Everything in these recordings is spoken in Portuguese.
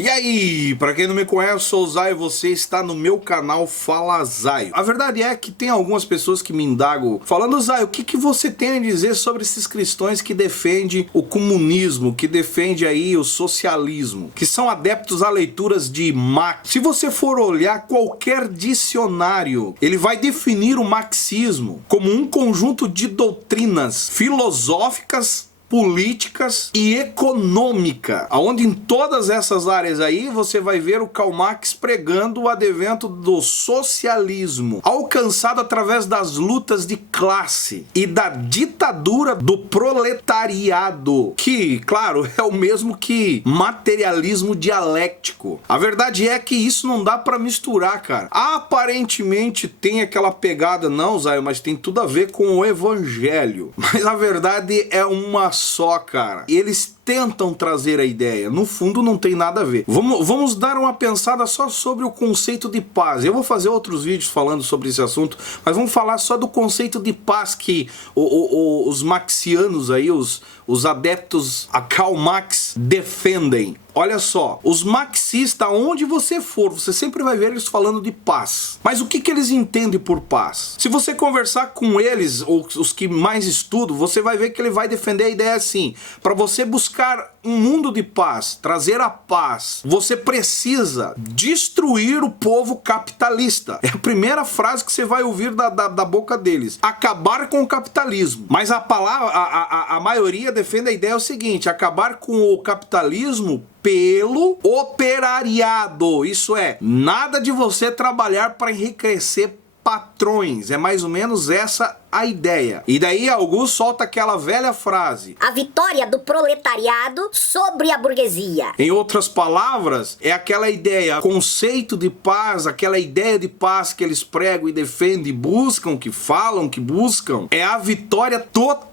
E aí, pra quem não me conhece, eu sou o Zay e você está no meu canal Fala Zay. A verdade é que tem algumas pessoas que me indagam falando: Zay, o que você tem a dizer sobre esses cristãos que defendem o comunismo, que defendem aí o socialismo, que são adeptos a leituras de Marx? Se você for olhar qualquer dicionário, ele vai definir o marxismo como um conjunto de doutrinas filosóficas, políticas e econômica, onde em todas essas áreas aí você vai ver o Karl Marx pregando o advento do socialismo, alcançado através das lutas de classe e da ditadura do proletariado, que, claro, é o mesmo que materialismo dialético. A verdade é que isso não dá pra misturar, cara. Aparentemente tem aquela pegada, não, Zay, mas tem tudo a ver com o evangelho. Mas a verdade é uma só, cara. Eles tentam trazer a ideia. No fundo não tem nada a ver. Vamos dar uma pensada só sobre o conceito de paz. Eu vou fazer outros vídeos falando sobre esse assunto, mas vamos falar só do conceito de paz que os marxianos aí, os adeptos a Karl Marx defendem. Olha só, os marxistas, onde você for, você sempre vai ver eles falando de paz. Mas o que eles entendem por paz? Se você conversar com eles, ou os que mais estudam, você vai ver que ele vai defender a ideia assim: para você buscar um mundo de paz, trazer a paz, você precisa destruir o povo capitalista. É a primeira frase que você vai ouvir da boca deles: acabar com o capitalismo. Mas a maioria defende a ideia o seguinte: acabar com o capitalismo pelo operariado. Isso é, nada de você trabalhar para enriquecer patrões. É mais ou menos essa a ideia. E daí alguns solta aquela velha frase: a vitória do proletariado sobre a burguesia. Em outras palavras, é aquela ideia, conceito de paz, aquela ideia de paz que eles pregam e defendem, buscam, que falam, que buscam, é a vitória total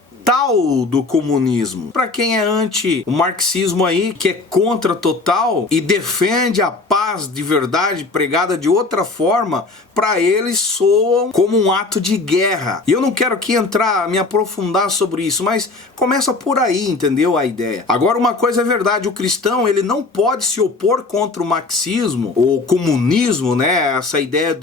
do comunismo. Para quem é anti o marxismo aí, que é contra total e defende a paz de verdade pregada de outra forma, para eles soam como um ato de guerra. E eu não quero aqui me aprofundar sobre isso, mas começa por aí, entendeu a ideia? Agora, uma coisa é verdade: o cristão, ele não pode se opor contra o marxismo ou comunismo, né? Essa ideia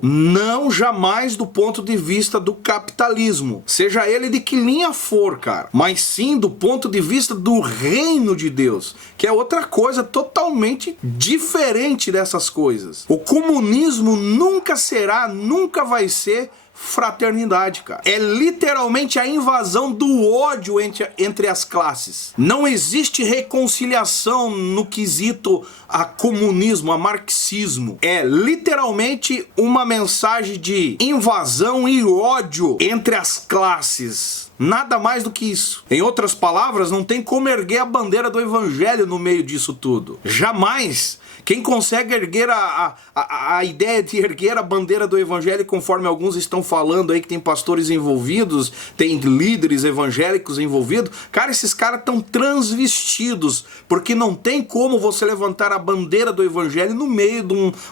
não, jamais do ponto de vista do capitalismo, seja ele de que linha for, cara, mas sim do ponto de vista do reino de Deus, que é outra coisa totalmente diferente dessas coisas. O comunismo nunca será, nunca vai ser fraternidade, cara. É literalmente a invasão do ódio entre as classes. Não existe reconciliação no quesito a comunismo, a marxismo. É literalmente uma mensagem de invasão e ódio entre as classes. Nada mais do que isso. Em outras palavras, não tem como erguer a bandeira do evangelho no meio disso tudo. Jamais. Quem consegue erguer a ideia de erguer a bandeira do evangelho, conforme alguns estão falando aí, que tem pastores envolvidos, tem líderes evangélicos envolvidos, cara, esses caras estão transvestidos, porque não tem como você levantar a bandeira do evangelho no meio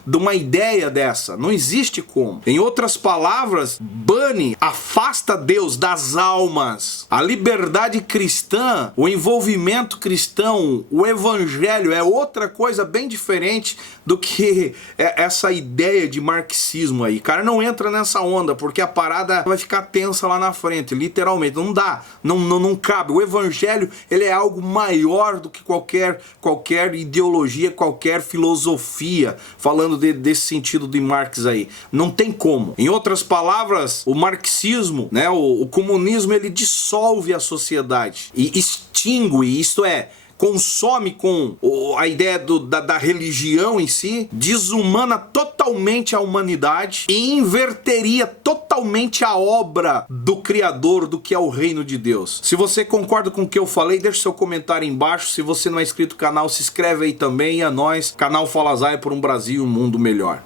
de uma ideia dessa. Não existe como. Em outras palavras, bane, afasta Deus das almas. A liberdade cristã, o envolvimento cristão, o evangelho é outra coisa bem diferente do que essa ideia de marxismo aí. Cara, não entra nessa onda, porque a parada vai ficar tensa lá na frente, literalmente. Não dá, não cabe. O evangelho, ele é algo maior do que qualquer ideologia, qualquer filosofia, falando desse sentido de Marx aí. Não tem como. Em outras palavras, o marxismo, né, o comunismo, ele dissolve a sociedade e extingue, isto é, consome com a ideia da religião em si, desumana totalmente a humanidade e inverteria totalmente a obra do Criador, do que é o reino de Deus. Se você concorda com o que eu falei, deixa seu comentário aí embaixo. Se você não é inscrito no canal, se inscreve aí também. E a nós, canal Fala Zay, por um Brasil e um mundo melhor.